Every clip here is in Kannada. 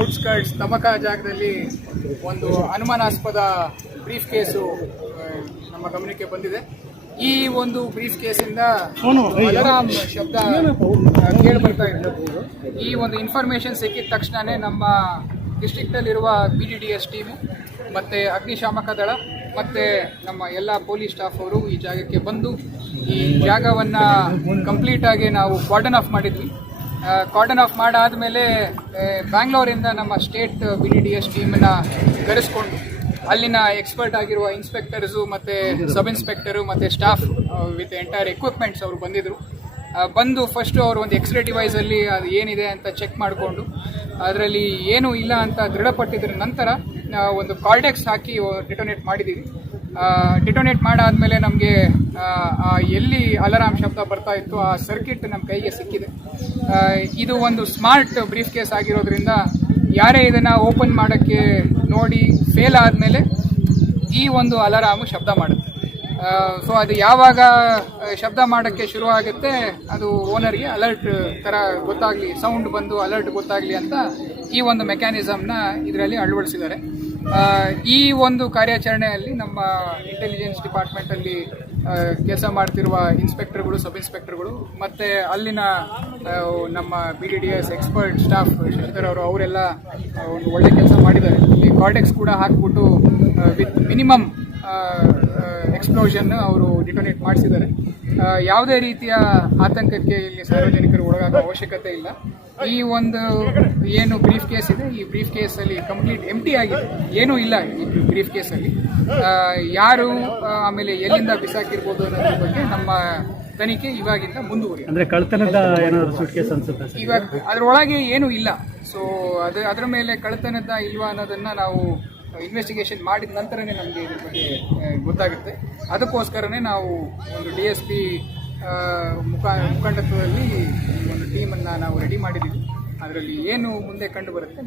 ಔಟ್ಸ್ಕರ್ಟ್ಸ್ ತಮಕ ಜಾಗದಲ್ಲಿ ಒಂದು ಅನುಮಾನಾಸ್ಪದ ಬ್ರೀಫ್ ಕೇಸು ನಮ್ಮ ಗಮನಕ್ಕೆ ಬಂದಿದೆ. ಈ ಒಂದು ಬ್ರೀಫ್ ಕೇಸಿಂದ ಬಲರಾಮ್ ಶಬ್ದ ಕೇಳಿ ಬರ್ತಾ ಇದೆ. ಈ ಒಂದು ಇನ್ಫಾರ್ಮೇಶನ್ ಸಿಕ್ಕಿದ ತಕ್ಷಣನೇ ನಮ್ಮ ಡಿಸ್ಟಿಕ್ನಲ್ಲಿರುವ B D D S team ಮತ್ತು ಅಗ್ನಿಶಾಮಕ ದಳ ಮತ್ತು ನಮ್ಮ ಎಲ್ಲ ಪೊಲೀಸ್ ಸ್ಟಾಫ್ ಅವರು ಈ ಜಾಗಕ್ಕೆ ಬಂದು ಈ ಜಾಗವನ್ನು ಕಂಪ್ಲೀಟಾಗಿ ನಾವು ಕಾರ್ಡನ್ ಆಫ್ ಮಾಡಿದ್ವಿ. ಕಾರ್ಡನ್ ಆಫ್ ಮಾಡಾದಮೇಲೆ ಬ್ಯಾಂಗ್ಳೂರಿಂದ ನಮ್ಮ state B D D S ಟೀಮನ್ನ ಕರೆಸ್ಕೊಂಡು, ಅಲ್ಲಿನ ಎಕ್ಸ್ಪರ್ಟ್ ಆಗಿರುವ ಇನ್ಸ್ಪೆಕ್ಟರ್ಸು ಮತ್ತು ಸಬ್ ಇನ್ಸ್ಪೆಕ್ಟರು ಮತ್ತು ಸ್ಟಾಫ್ ವಿತ್ ಎಂಟೈರ್ ಎಕ್ವಿಪ್ಮೆಂಟ್ಸ್ ಅವರು ಬಂದಿದ್ದರು ಬಂದು ಫಸ್ಟು ಅವರು ಒಂದು ಎಕ್ಸ್ರೇ ಡಿವೈಸಲ್ಲಿ ಅದು ಏನಿದೆ ಅಂತ ಚೆಕ್ ಮಾಡಿಕೊಂಡು, ಅದರಲ್ಲಿ ಏನೂ ಇಲ್ಲ ಅಂತ ದೃಢಪಟ್ಟಿದ್ರ ನಂತರ ಒಂದು ಕಾರ್ಡೆಕ್ಸ್ ಹಾಕಿ ಡಿಟೊನೇಟ್ ಮಾಡಿದ್ದೀವಿ ಡಿಟೊನೇಟ್ ಮಾಡಾದ್ಮೇಲೆ ನಮಗೆ ಎಲ್ಲಿ ಅಲಾರಾಮ್ ಶಬ್ದ ಬರ್ತಾ ಇತ್ತು ಆ ಸರ್ಕಿಟ್ ನಮ್ಮ ಕೈಗೆ ಸಿಕ್ಕಿದೆ. ಇದು ಒಂದು ಸ್ಮಾರ್ಟ್ ಬ್ರೀಫ್ ಕೇಸ್ ಆಗಿರೋದ್ರಿಂದ ಯಾರೇ ಇದನ್ನು ಓಪನ್ ಮಾಡೋಕ್ಕೆ ನೋಡಿ ಫೇಲ್ ಆದಮೇಲೆ ಈ ಒಂದು ಅಲಾರಾಮು ಶಬ್ದ ಮಾಡುತ್ತೆ. ಸೊ ಅದು ಯಾವಾಗ ಶಬ್ದ ಮಾಡೋಕ್ಕೆ ಶುರು ಆಗುತ್ತೆ, ಅದು ಓನರ್ಗೆ ಅಲರ್ಟ್ ಥರ ಗೊತ್ತಾಗಲಿ ಸೌಂಡ್ ಬಂದು ಅಲರ್ಟ್ ಗೊತ್ತಾಗಲಿ ಅಂತ ಈ ಒಂದು ಮೆಕ್ಯಾನಿಸಮ್ನ ಇದರಲ್ಲಿ ಅಳವಡಿಸಿದ್ದಾರೆ. ಈ ಒಂದು ಕಾರ್ಯಾಚರಣೆಯಲ್ಲಿ ನಮ್ಮ ಇಂಟೆಲಿಜೆನ್ಸ್ ಡಿಪಾರ್ಟ್ಮೆಂಟಲ್ಲಿ ಕೆಲಸ ಮಾಡ್ತಿರುವ ಇನ್ಸ್ಪೆಕ್ಟರ್ಗಳು ಸಬ್ ಇನ್ಸ್ಪೆಕ್ಟರ್ಗಳು ಮತ್ತು ಅಲ್ಲಿನ ನಮ್ಮ B D D S expert staff Shashidhar ಅವರು, ಅವರೆಲ್ಲ ಒಂದು ಒಳ್ಳೆ ಕೆಲಸ ಮಾಡಿದ್ದಾರೆ. ಇಲ್ಲಿ ಕಾರ್ಡೆಕ್ಸ್ ಕೂಡ ಹಾಕ್ಬಿಟ್ಟು ವಿತ್ ಮಿನಿಮಮ್ ಎಕ್ಸ್ಪ್ಲೋಷನ್ ಅವರು ಡಿಟೊನೇಟ್ ಮಾಡಿಸಿದ್ದಾರೆ. ಯಾವುದೇ ರೀತಿಯ ಆತಂಕಕ್ಕೆ ಇಲ್ಲಿ ಸಾರ್ವಜನಿಕರು ಒಳಗಾಗೋ ಅವಶ್ಯಕತೆ ಇಲ್ಲ. ಈ ಒಂದು ಏನು ಬ್ರೀಫ್ ಕೇಸ್ ಇದೆ ಈ ಬ್ರೀಫ್ ಕೇಸಲ್ಲಿ ಕಂಪ್ಲೀಟ್ ಎಂಟಿ ಆಗಿದೆ. ಏನೂ ಇಲ್ಲ ಈ ಬ್ರೀಫ್ ಕೇಸಲ್ಲಿ ಆ, ಯಾರು ಆಮೇಲೆ ಎಲ್ಲಿಂದ ಬಿಸಾಕಿರ್ಬೋದು ಅನ್ನೋದ್ರ ಬಗ್ಗೆ ನಮ್ಮ ತನಿಖೆ ಇವಾಗಿಂದ ಮುಂದುವರಿ ಅಂದ್ರೆ ಕಳ್ತನದ ಏನಾದ್ರು ಸೂಟ್ ಕೇಸ್ ಅನ್ಸುತ್ತೆ ಇವಾಗ ಅದರೊಳಗೆ ಏನೂ ಇಲ್ಲ. ಸೊ ಅದ ಅದರ ಮೇಲೆ ಕಳ್ತನದ ಇಲ್ವಾ ಅನ್ನೋದನ್ನ ನಾವು ಇನ್ವೆಸ್ಟಿಗೇಷನ್ ಮಾಡಿದ ನಂತರನೇ ನಮಗೆ ಇದ್ರ ಬಗ್ಗೆ ಗೊತ್ತಾಗುತ್ತೆ. ಅದಕ್ಕೋಸ್ಕರನೇ ನಾವು ಒಂದು ಡಿ ಎಸ್ ಪಿ ಮುಖ ಮುಖಂಡತ್ವದಲ್ಲಿ ಒಂದು ಟೀಮನ್ನು ನಾವು ರೆಡಿ ಮಾಡಿದ್ದೀವಿ. ಅದರಲ್ಲಿ ಏನು ಮುಂದೆ ಕಂಡು ಬರುತ್ತೆ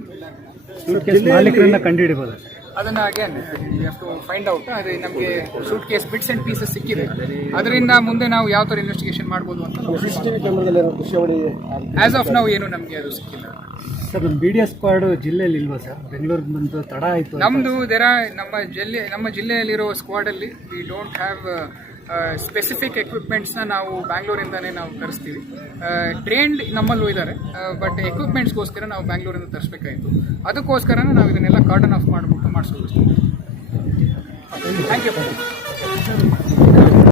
ಮಾಲೀಕರನ್ನ ಕಂಡುಹಿಡಿಬೋದು. ಅದನ್ನು again have to find out ಆದರೆ ನಮಗೆ shoot case bits and pieces ಸಿಕ್ಕಿದೆ. ಅದರಿಂದ ಮುಂದೆ ನಾವು ಯಾವ ಥರ ಇನ್ವೆಸ್ಟಿಗೇಷನ್ ಮಾಡ್ಬೋದು ಅಂತ ಆ್ಯಸ್ ಆಫ್ ನಾವು ಏನು ನಮಗೆ ಅದು ಸಿಕ್ಕಿಲ್ಲ. ಸರ್ ನಮ್ಮ ಬಿ ಡಿ ಎಸ್ ಸ್ಕ್ವಾಡ್ ಜಿಲ್ಲೆಯಲ್ಲಿ ಇಲ್ವಾ ಸರ್? ಬೆಂಗಳೂರಿಗೆ ಬಂದು ತಡ ಆಯಿತು ನಮ್ಮದು ದೆರ ನಮ್ಮ ಜಿಲ್ಲೆ ನಮ್ಮ ಜಿಲ್ಲೆಯಲ್ಲಿರೋ ಸ್ಕ್ವಾಡಲ್ಲಿ ವಿ ಡೋಂಟ್ ಹ್ಯಾವ್ ಸ್ಪೆಸಿಫಿಕ್ ಎಕ್ವಿಪ್ಮೆಂಟ್ಸ್ನ ನಾವು ಬ್ಯಾಂಗ್ಳೂರಿಂದನೇ ನಾವು ತರಿಸ್ತೀವಿ. ಟ್ರೇನ್ಡ್ ನಮ್ಮಲ್ಲೂ ಇದ್ದಾರೆ ಬಟ್ ಎಕ್ವಿಪ್ಮೆಂಟ್ಸ್ಗೋಸ್ಕರ ನಾವು ಬ್ಯಾಂಗ್ಳೂರಿಂದ ತರಿಸ್ಬೇಕಾಯಿತು. ಅದಕ್ಕೋಸ್ಕರನೇ ನಾವು ಇದನ್ನೆಲ್ಲ ಕಾರ್ಡನ್ ಆಫ್ ಮಾಡಿಬಿಟ್ಟು ಮಾಡಿಸ್ಕೊಳ್ತೀವಿ ಥ್ಯಾಂಕ್ ಯು